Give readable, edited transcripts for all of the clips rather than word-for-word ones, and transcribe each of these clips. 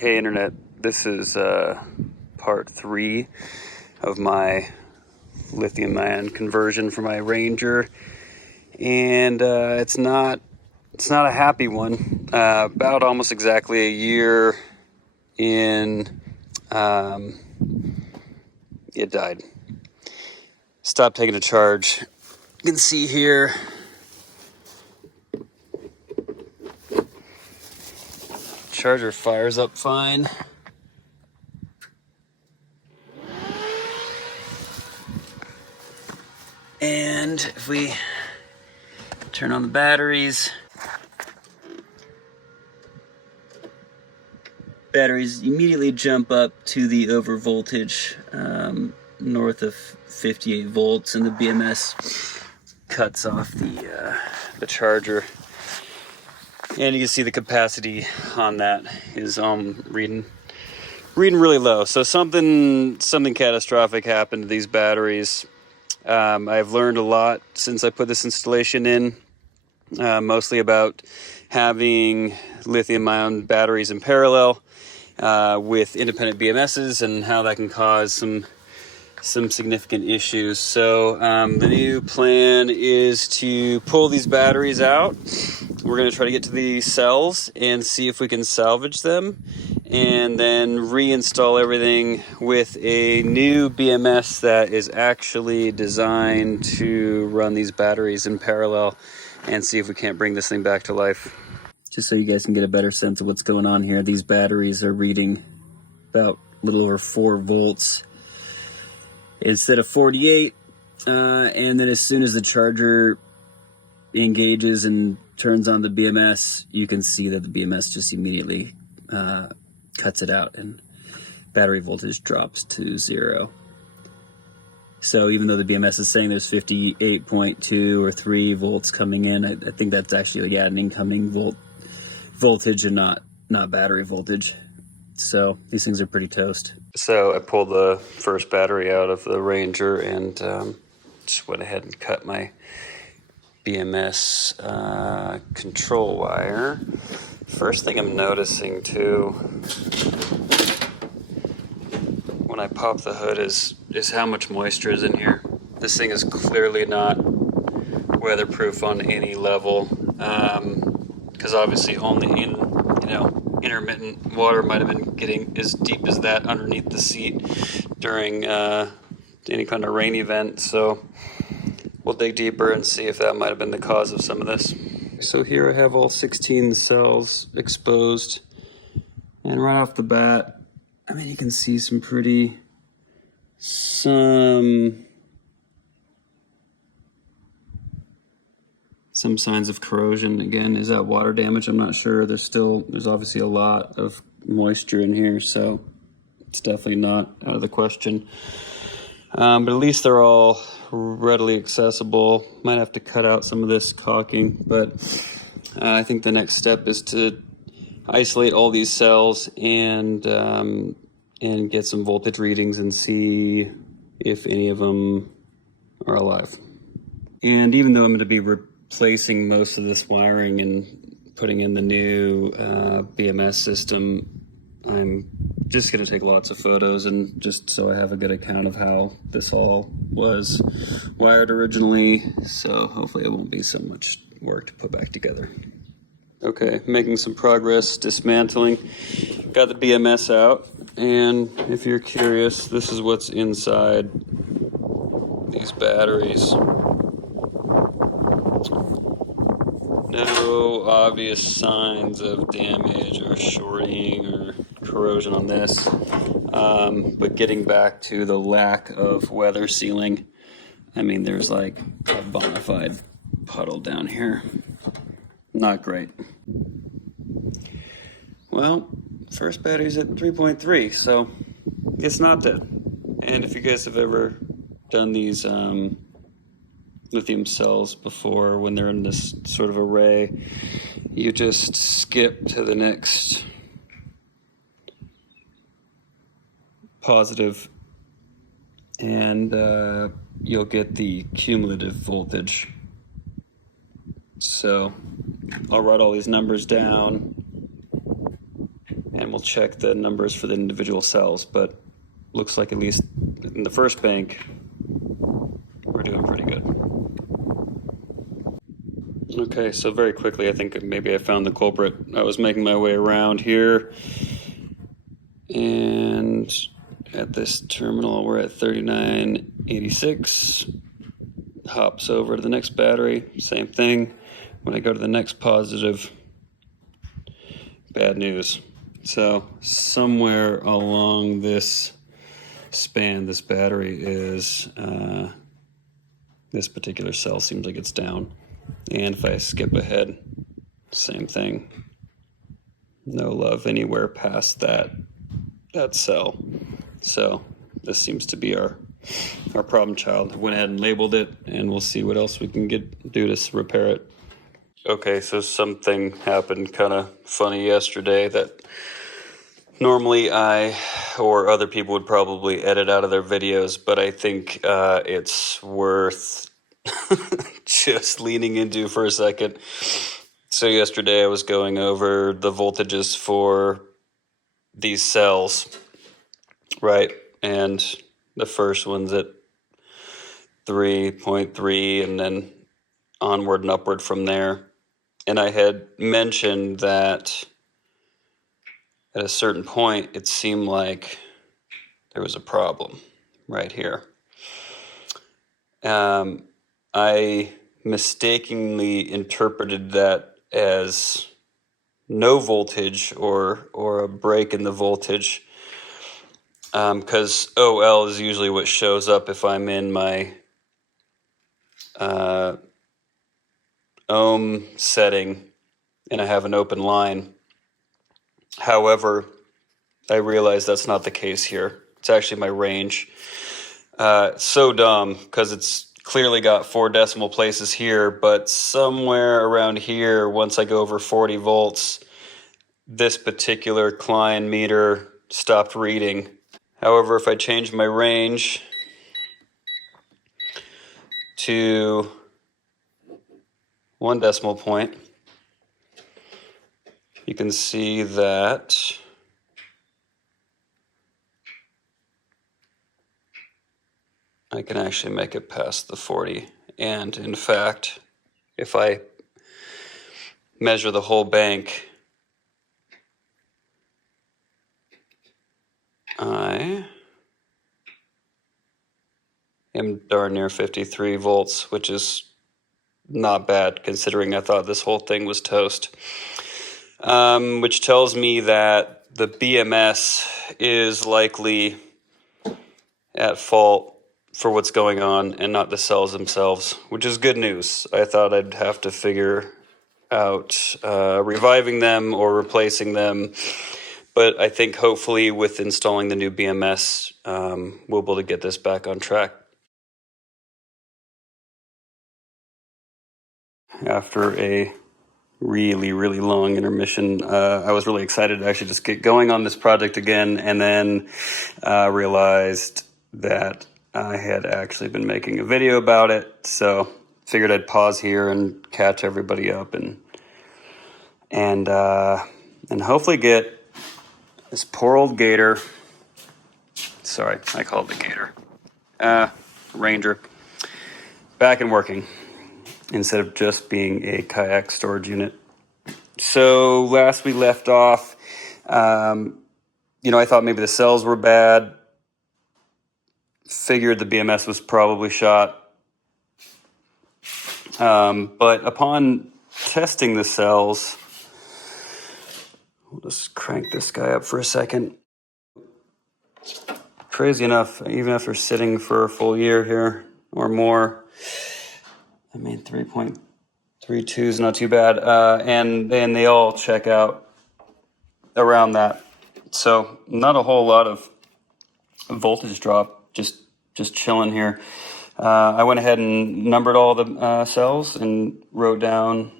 Hey Internet, this is part 3 of my lithium-ion conversion for my Ranger, and it's not a happy one. About almost exactly a year in, it died. Stopped taking a charge. You can see here, charger fires up fine. And if we turn on the batteries immediately jump up to the over voltage, north of 58 volts, and the BMS cuts off the charger. And you can see the capacity on that is reading really low. So something catastrophic happened to these batteries. I've learned a lot since I put this installation in, mostly about having lithium-ion batteries in parallel with independent BMSs and how that can cause some significant issues. So the new plan is to pull these batteries out. We're going to try to get to the cells and see if we can salvage them, and then reinstall everything with a new BMS that is actually designed to run these batteries in parallel, and see if we can't bring this thing back to life. Just so you guys can get a better sense of what's going on here, these batteries are reading about a little over 4 volts instead of 48, and then as soon as the charger engages and turns on the BMS, you can see that the BMS just immediately cuts it out and battery voltage drops to 0. So even though the BMS is saying there's 58.2 or 3 volts coming in, I think that's actually an incoming voltage and not battery voltage. So these things are pretty toast. So I pulled the first battery out of the Ranger and just went ahead and cut my BMS control wire. First thing I'm noticing too when I pop the hood is how much moisture is in here. This thing is clearly not weatherproof on any level, because obviously only in intermittent water might have been getting as deep as that underneath the seat during any kind of rain event. So we'll dig deeper and see if that might have been the cause of some of this. So here I have all 16 cells exposed, and right off the bat, I mean, you can see some signs of corrosion. Again, is that water damage? I'm not sure. There's obviously a lot of moisture in here, so it's definitely not out of the question. But at least they're all readily accessible. Might have to cut out some of this caulking, but I think the next step is to isolate all these cells and get some voltage readings and see if any of them are alive. And even though I'm going to be replacing most of this wiring and putting in the new BMS system, I'm just going to take lots of photos, and just so I have a good account of how this all was wired originally, so hopefully it won't be so much work to put back together. Okay, making some progress dismantling. Got the BMS out, and if you're curious, this is what's inside these batteries. No obvious signs of damage or shorting or corrosion on this, but getting back to the lack of weather sealing, I mean, there's like a bona fide puddle down here. Not great. Well, first battery's at 3.3, so it's not dead. And if you guys have ever done these lithium cells before, when they're in this sort of array, you just skip to the next positive, and you'll get the cumulative voltage. So I'll write all these numbers down, and we'll we'll check the numbers for the individual cells, but looks like at least in the first bank, we're doing pretty good. Okay, so very quickly, I think maybe I found the culprit. I was making my way around here, and at this terminal, we're at 3986. Hops over to the next battery, same thing. When I go to the next positive, bad news. So somewhere along this span, this battery is, this particular cell seems like it's down. And if I skip ahead, same thing. No love anywhere past that cell. So this seems to be our problem child. I went ahead and labeled it, and we'll see what else we can do to repair it. Okay, so something happened kind of funny yesterday that normally I or other people would probably edit out of their videos, but I think it's worth just leaning into for a second. So yesterday I was going over the voltages for these cells, right? And the first one's at 3.3 and then onward and upward from there. And I had mentioned that at a certain point it seemed like there was a problem right here. I mistakenly interpreted that as no voltage or a break in the voltage, because OL is usually what shows up if I'm in my ohm setting and I have an open line. However, I realize that's not the case here. It's actually my range. So dumb, because it's clearly got 4 decimal places here, but somewhere around here, once I go over 40 volts, this particular Klein meter stopped reading. However, if I change my range to 1 decimal point, you can see that I can actually make it past the 40. And in fact, if I measure the whole bank, I am darn near 53 volts, which is not bad considering I thought this whole thing was toast. Which tells me that the BMS is likely at fault for what's going on and not the cells themselves, which is good news. I thought I'd have to figure out reviving them or replacing them, but I think hopefully with installing the new BMS, we'll be able to get this back on track. After a really long intermission, I was really excited to actually just get going on this project again, and then realized that I had actually been making a video about it, so figured I'd pause here and catch everybody up and hopefully get this poor old gator, sorry, I call it the gator, Ranger, back and working instead of just being a kayak storage unit. So last we left off, I thought maybe the cells were bad. Figured the BMS was probably shot. But upon testing the cells, we'll just crank this guy up for a second. Crazy enough, even after sitting for a full year here or more, 3.32 is not too bad. And they all check out around that. So not a whole lot of voltage drop, just chilling here. I went ahead and numbered all the cells and wrote down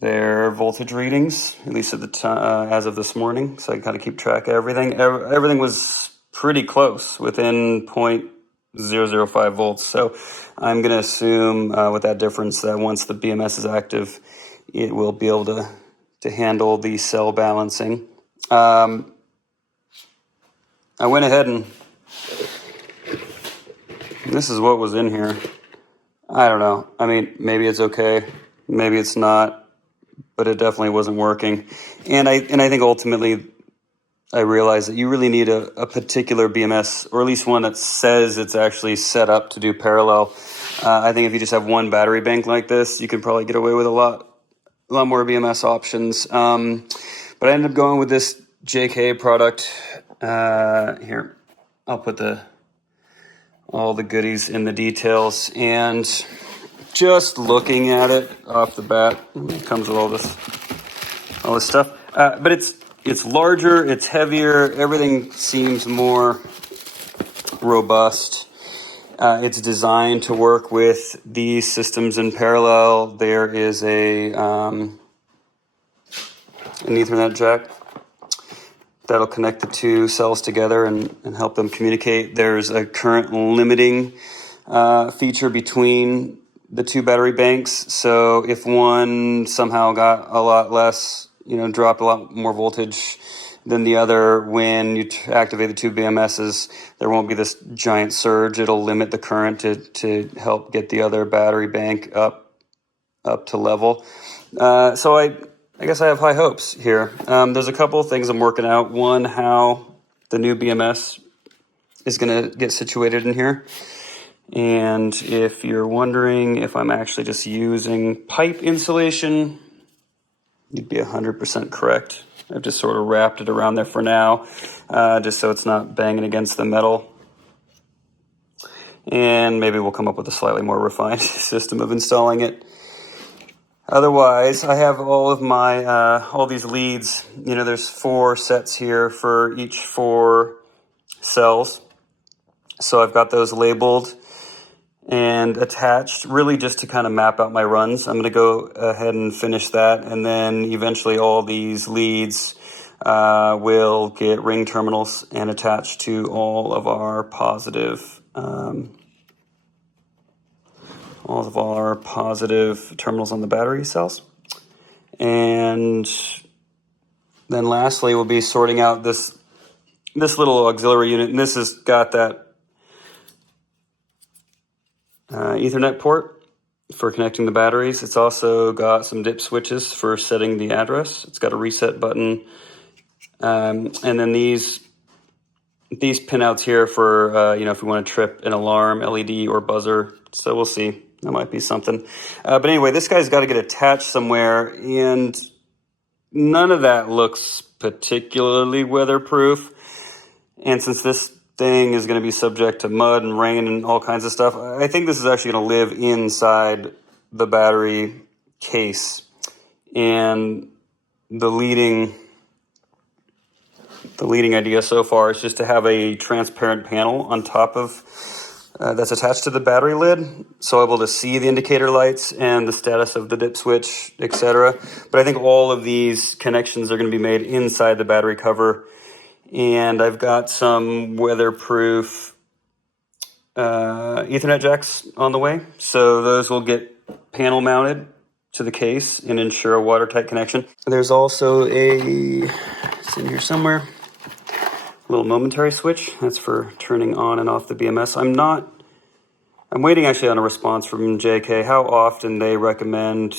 their voltage readings, at least at the time, as of this morning, so I can kind of keep track of everything. Everything was pretty close, within 0.005 volts. So I'm going to assume with that difference that once the BMS is active, it will be able to handle the cell balancing. I went ahead and this is what was in here. I don't know. I mean, maybe it's okay, maybe it's not, but it definitely wasn't working. And I think ultimately I realized that you really need a particular BMS, or at least one that says it's actually set up to do parallel. I think if you just have one battery bank like this, you can probably get away with a lot more BMS options. But I ended up going with this JK product. Here, I'll put all the goodies in the details. And just looking at it off the bat, it comes with all this stuff. But it's larger, it's heavier, everything seems more robust. It's designed to work with these systems in parallel. There is an Ethernet jack that'll connect the two cells together and help them communicate. There's a current limiting feature between the two battery banks. So if one somehow got a lot less, dropped a lot more voltage than the other, when you activate the two BMSs, there won't be this giant surge. It'll limit the current to help get the other battery bank up to level. So I guess I have high hopes here. There's a couple of things I'm working out. One, how the new BMS is going to get situated in here. And if you're wondering if I'm actually just using pipe insulation, you'd be 100% correct. I've just sort of wrapped it around there for now, just so it's not banging against the metal. And maybe we'll come up with a slightly more refined system of installing it. Otherwise, I have all of my, all these leads. There's 4 sets here for each 4 cells. So I've got those labeled and attached, really just to kind of map out my runs. I'm going to go ahead and finish that, and then eventually all these leads will get ring terminals and attached to all of our positive terminals on the battery cells. And then lastly, we'll be sorting out this little auxiliary unit, and this has got that Ethernet port for connecting the batteries. It's also got some dip switches for setting the address. It's got a reset button, and then these pinouts here for if we want to trip an alarm, LED, or buzzer. So we'll see. That might be something. But anyway, this guy's got to get attached somewhere, and none of that looks particularly weatherproof. And since this thing is going to be subject to mud and rain and all kinds of stuff, I think this is actually going to live inside the battery case. And the leading idea so far is just to have a transparent panel on top of that's attached to the battery lid, so able to see the indicator lights and the status of the dip switch, etc. But I think all of these connections are going to be made inside the battery cover. And I've got some weatherproof Ethernet jacks on the way. So those will get panel mounted to the case and ensure a watertight connection. There's also it's in here somewhere, a little momentary switch. That's for turning on and off the BMS. I'm waiting actually on a response from JK, how often they recommend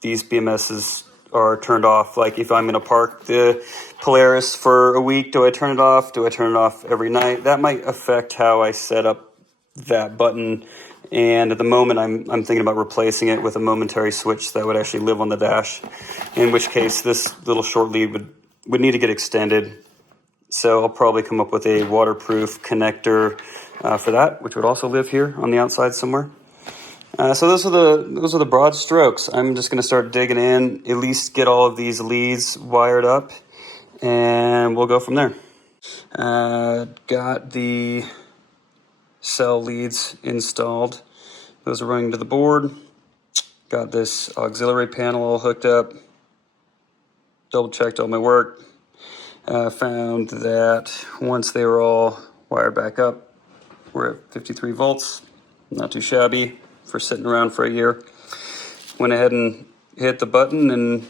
these BMSs are turned off. Like if I'm going to park the Polaris for a week, do I turn it off? Do I turn it off every night? That might affect how I set up that button. And at the moment, I'm thinking about replacing it with a momentary switch that would actually live on the dash, in which case this little short lead would need to get extended. So I'll probably come up with a waterproof connector for that, which would also live here on the outside somewhere. So those are the broad strokes. I'm just going to start digging in, at least get all of these leads wired up, and we'll go from there. Got the cell leads installed. Those are running to the board. Got this auxiliary panel all hooked up. Double checked all my work. Found that once they were all wired back up, we're at 53 volts. Not too shabby for sitting around for a year. Went ahead and hit the button, and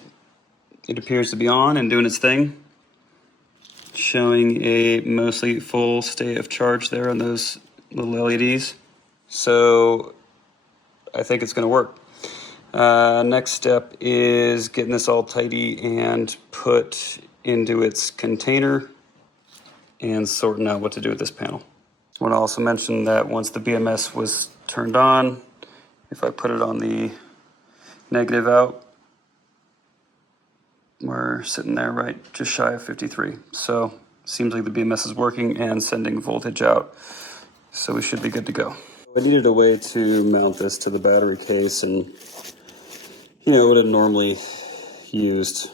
it appears to be on and doing its thing. showing a mostly full state of charge there on those little LEDs. So I think it's going to work. Next step is getting this all tidy and put into its container and sorting out what to do with this panel. I want to also mention that once the BMS was turned on, if I put it on the negative out, we're sitting there right just shy of 53. So seems like the BMS is working and sending voltage out. So we should be good to go. I needed a way to mount this to the battery case, and would have normally used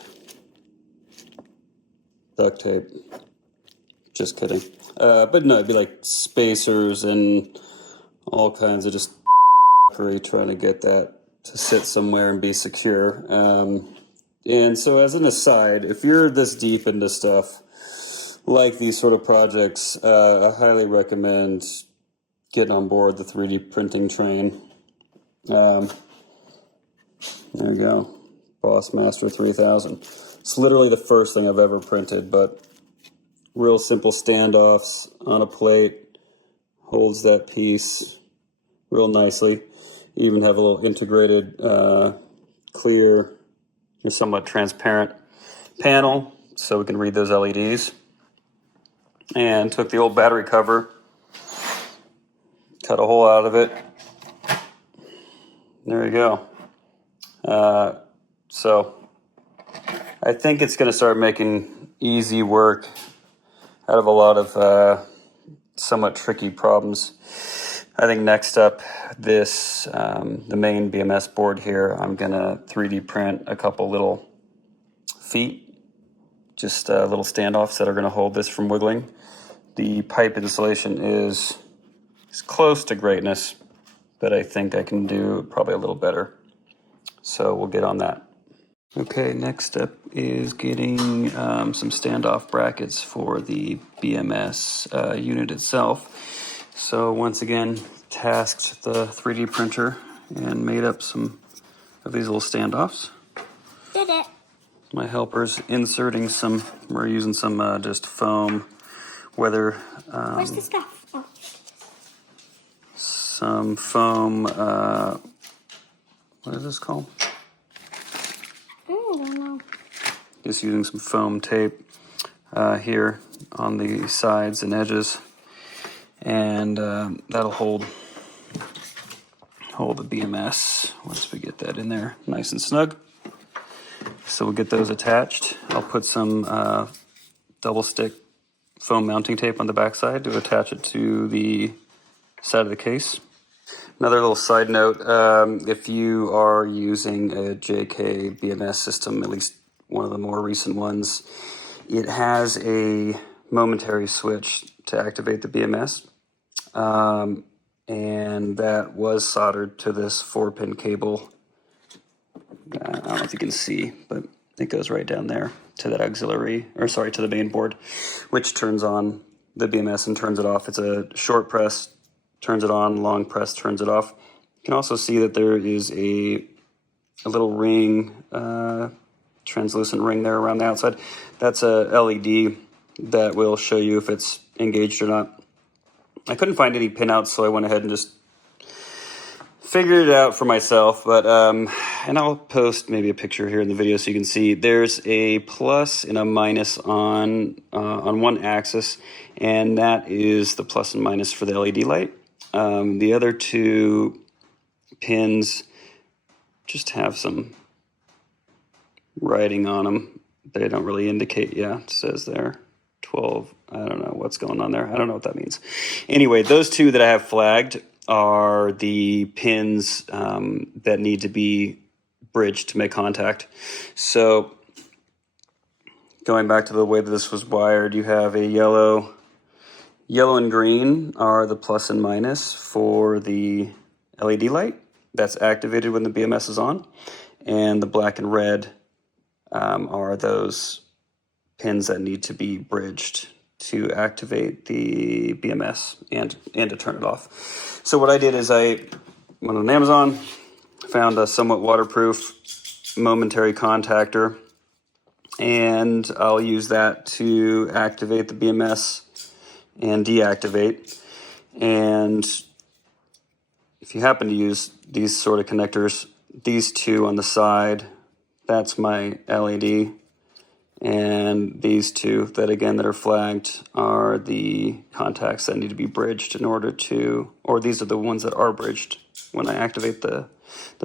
duct tape. Just kidding. But no, it'd be like spacers and all kinds of just trying to get that to sit somewhere and be secure. And so as an aside, if you're this deep into stuff like these sort of projects, I highly recommend getting on board the 3D printing train. There you go, Boss Master 3000. It's literally the first thing I've ever printed, but real simple standoffs on a plate, holds that piece real nicely. You even have a little integrated clear, somewhat transparent panel so we can read those LEDs. And took the old battery cover, cut a hole out of it. There you go. So I think it's going to start making easy work out of a lot of somewhat tricky problems. I think next up, the main BMS board here, I'm going to 3D print a couple little feet, just little standoffs that are going to hold this from wiggling. The pipe installation is close to greatness, but I think I can do probably a little better. So we'll get on that. Okay, next step is getting some standoff brackets for the BMS unit itself. So once again, tasked the 3D printer and made up some of these little standoffs. Did it. My helper's inserting some, we're using some just foam, whether... Where's the stuff? Oh. Some foam, what is this called? I don't know. Just using some foam tape here on the sides and edges, and that'll hold the BMS once we get that in there nice and snug. So we'll get those attached. I'll put some double stick foam mounting tape on the backside to attach it to the side of the case. Another little side note, if you are using a JK BMS system, at least one of the more recent ones, it has a momentary switch to activate the BMS. And that was soldered to this 4-pin cable. I don't know if you can see, but it goes right down there to that to the main board, which turns on the BMS and turns it off. It's a short press, turns it on, long press, turns it off. You can also see that there is a little ring, translucent ring there around the outside. That's a LED that will show you if it's engaged or not. I couldn't find any pinouts, so I went ahead and just figured it out for myself. But and I'll post maybe a picture here in the video so you can see. There's a plus and a minus on one axis, and that is the plus and minus for the LED light. The other two pins just have some writing on them. They don't really indicate. Yeah, it says there 12. I don't know what's going on there. I don't know what that means. Anyway, those two that I have flagged are the pins that need to be bridged to make contact. So going back to the way that this was wired, you have a yellow and green are the plus and minus for the LED light. That's activated when the BMS is on. And the black and red are those pins that need to be bridged to activate the BMS and to turn it off. So what I did is I went on Amazon, found a somewhat waterproof momentary contactor. and I'll use that to activate the BMS and deactivate. And if you happen to use these sort of connectors, these two on the side, that's my LED. And these two that are flagged are the contacts that need to be bridged in order to, or these are the ones that are bridged when I activate the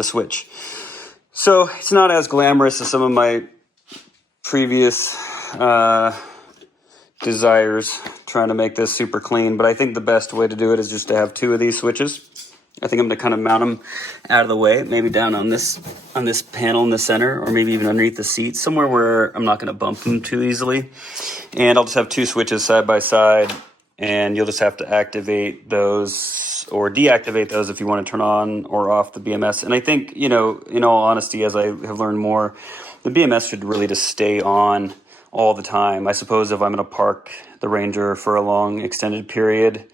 switch. So it's not as glamorous as some of my previous desires trying to make this super clean, but I think the best way to do it is just to have two of these switches. I think I'm going to kind of mount them out of the way, maybe down on this panel in the center, or maybe even underneath the seat, somewhere where I'm not going to bump them too easily. And I'll just have two switches side by side, and you'll just have to activate those or deactivate those if you want to turn on or off the BMS. And I think, in all honesty, as I have learned more, the BMS should really just stay on all the time. I suppose if I'm going to park the Ranger for a long extended period,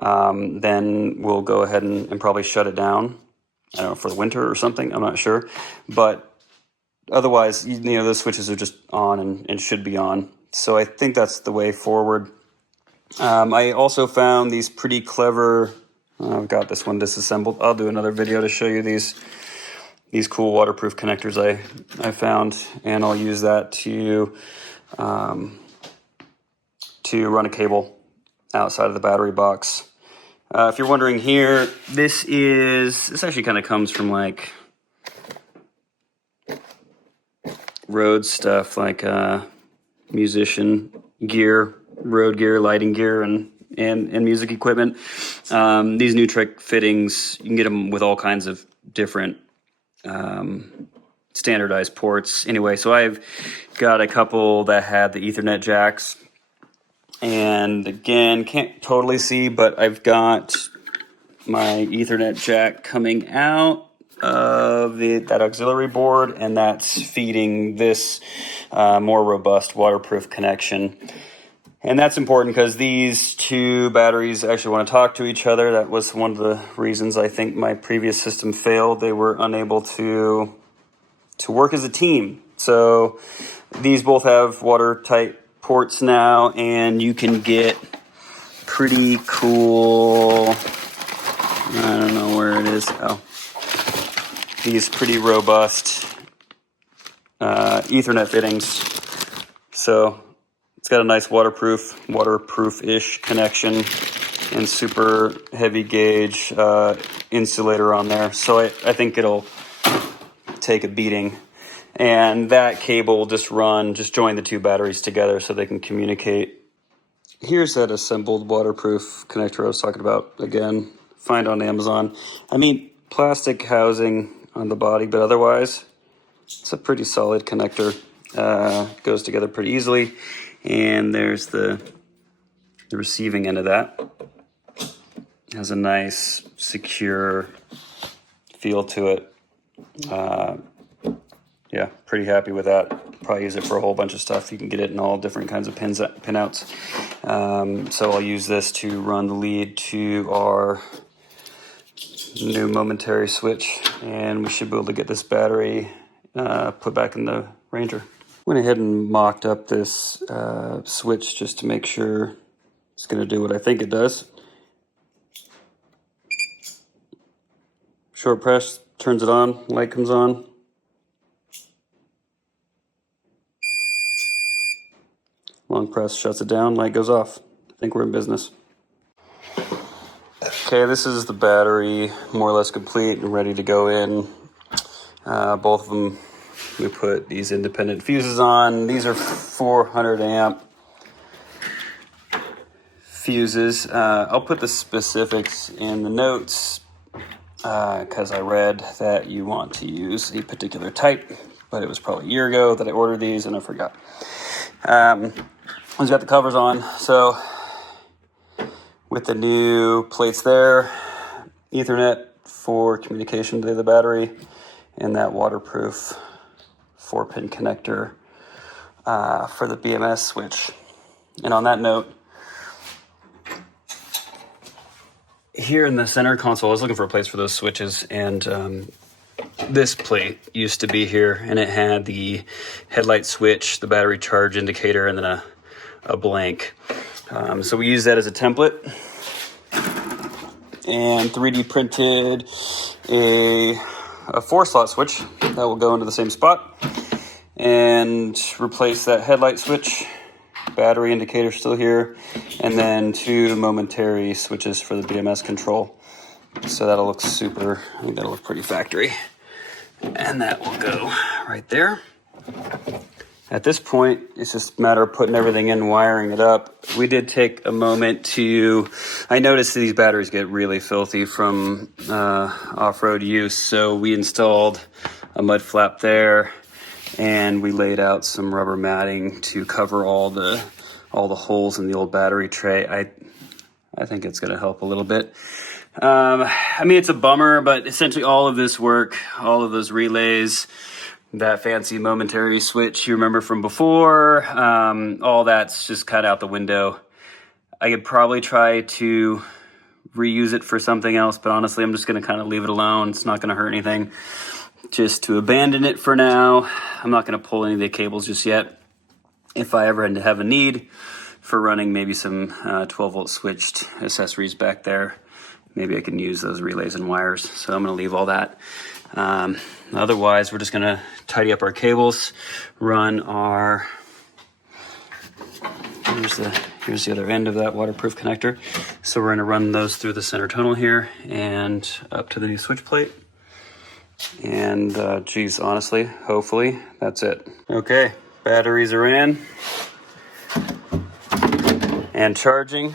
then we'll go ahead and probably shut it down. I don't know, for the winter or something. I'm not sure. But otherwise, those switches are just on and should be on. So I think that's the way forward. I also found these pretty clever, I've got this one disassembled. I'll do another video to show you these cool waterproof connectors I found. And I'll use that to run a cable outside of the battery box. If you're wondering here, this actually kind of comes from like road stuff, like musician gear, road gear, lighting gear, and music equipment. These Neutrik fittings, you can get them with all kinds of different standardized ports. Anyway, so I've got a couple that had the Ethernet jacks. And again, can't totally see, but I've got my Ethernet jack coming out of that auxiliary board, and that's feeding this more robust waterproof connection. And that's important because these two batteries actually want to talk to each other. That was one of the reasons I think my previous system failed. They were unable to work as a team. So these both have watertight ports now, and you can get pretty cool, I don't know where it is, these pretty robust Ethernet fittings. So it's got a nice waterproof-ish connection and super heavy gauge insulator on there. So I think it'll take a beating. And that cable will just join the two batteries together so they can communicate. Here's that assembled waterproof connector I was talking about. Again, find on Amazon. I mean, plastic housing on the body, but otherwise, it's a pretty solid connector. Goes together pretty easily. And there's the receiving end of that. Has a nice, secure feel to it. Yeah, pretty happy with that. Probably use it for a whole bunch of stuff. You can get it in all different kinds of pinouts. So I'll use this to run the lead to our new Momentary switch, and we should be able to get this battery put back in the Ranger. Went ahead and mocked up this switch just to make sure it's going to do what I think it does. Short press turns it on, light comes on. Long press shuts it down, light goes off. I think we're in business. Okay, this is the battery, more or less complete and ready to go in. Both of them, we put these independent fuses on. These are 400 amp fuses. I'll put the specifics in the notes because I read that you want to use a particular type, but it was probably a year ago that I ordered these and I forgot. I've got the covers on, so with the new plates there, Ethernet for communication to the battery, and that waterproof 4-pin connector for the BMS switch. And on that note, here in the center console, I was looking for a place for those switches, and this plate used to be here, and it had the headlight switch, the battery charge indicator, and then a blank. So we used that as a template and 3D printed a 4-slot switch that will go into the same spot and replace that headlight switch. Battery indicator still here, and then 2 momentary switches for the BMS control. So that'll look super, I think that'll look pretty factory. And that will go right there. At this point, it's just a matter of putting everything in, wiring it up. We did take a moment to, I noticed these batteries get really filthy from off-road use, so we installed a mud flap there, and we laid out some rubber matting to cover all the holes in the old battery tray. I think it's going to help a little bit. I mean, it's a bummer, but essentially all of this work, all of those relays, that fancy momentary switch you remember from before, all that's just kind of out the window. I could probably try to reuse it for something else, but honestly, I'm just going to kind of leave it alone. It's not going to hurt anything. Just to abandon it for now. I'm not going to pull any of the cables just yet. If I ever had to have a need for running maybe some 12-volt switched accessories back there, maybe I can use those relays and wires. So I'm going to leave all that. Otherwise, we're just going to tidy up our cables, run our, here's the other end of that waterproof connector. So we're going to run those through the center tunnel here and up to the new switch plate. And geez, honestly, hopefully that's it. Okay, batteries are in and charging.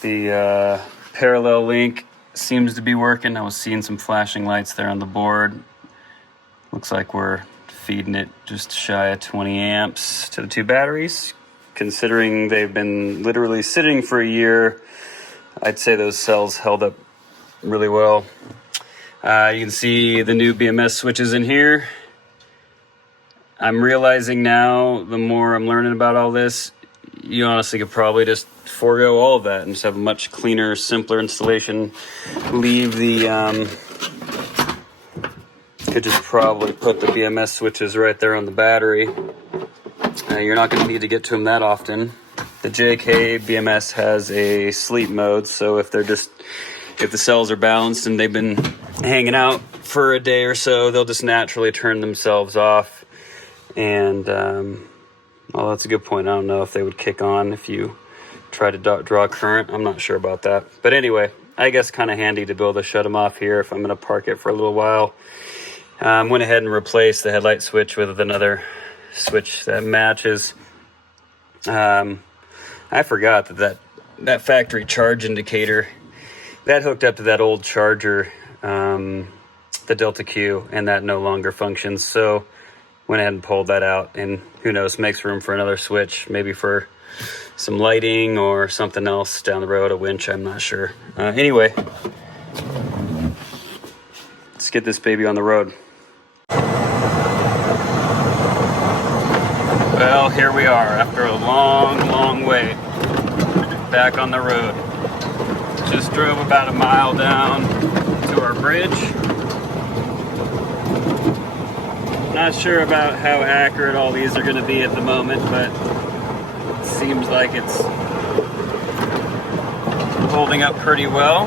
The parallel link seems to be working. I was seeing some flashing lights there on the board. Looks like we're feeding it just shy of 20 amps to the 2 batteries. Considering they've been literally sitting for a year, I'd say those cells held up really well. You can see the new BMS switches in here. I'm realizing now, the more I'm learning about all this, you honestly could probably just forego all of that and just have a much cleaner, simpler installation. Leave the, could just probably put the BMS switches right there on the battery. You're not going to need to get to them that often. The JK BMS has a sleep mode, so if the cells are balanced and they've been hanging out for a day or so, they'll just naturally turn themselves off. And, well, that's a good point. I don't know if they would kick on if you try to draw current. I'm not sure about that. But anyway, I guess kind of handy to be able to shut them off here if I'm going to park it for a little while. Went ahead and replaced the headlight switch with another switch that matches. I forgot that factory charge indicator, that hooked up to that old charger, the Delta Q, and that no longer functions. So went ahead and pulled that out, and who knows, makes room for another switch, maybe for some lighting or something else down the road, a winch, I'm not sure. Anyway, let's get this baby on the road. Well, here we are after a long wait, back on the road. Just drove about a mile down to our bridge. Not sure about how accurate all these are going to be at the moment, but it seems like it's holding up pretty well.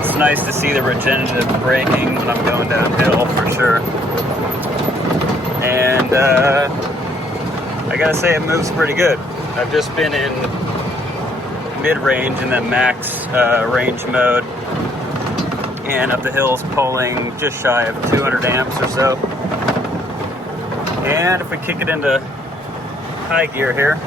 It's nice to see the regenerative braking when I'm going downhill for sure. And I gotta say, it moves pretty good. I've just been in mid-range in the max range mode, and up the hills pulling just shy of 200 amps or so. And if we kick it into high gear here,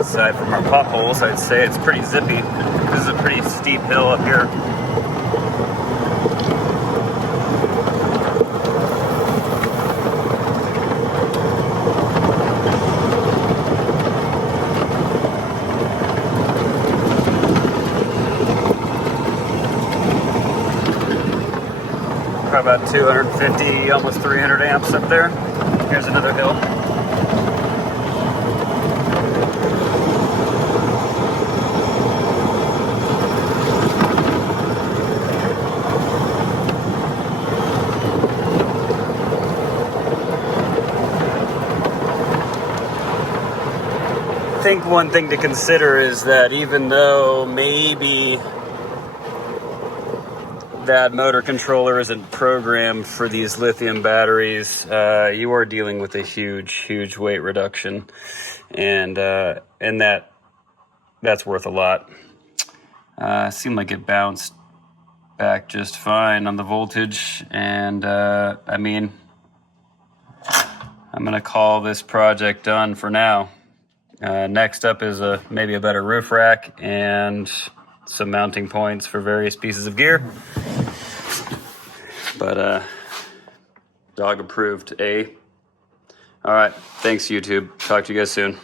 aside from our potholes, I'd say it's pretty zippy. This is a pretty steep hill up here. Probably about 250, almost 300 amps up there. Here's another hill. I think one thing to consider is that even though maybe that motor controller isn't programmed for these lithium batteries, you are dealing with a huge weight reduction, and that's worth a lot. Seemed like it bounced back just fine on the voltage, and I mean, I'm gonna call this project done for now. Next up is maybe a better roof rack and some mounting points for various pieces of gear. But dog approved, eh? All right, thanks YouTube. Talk to you guys soon.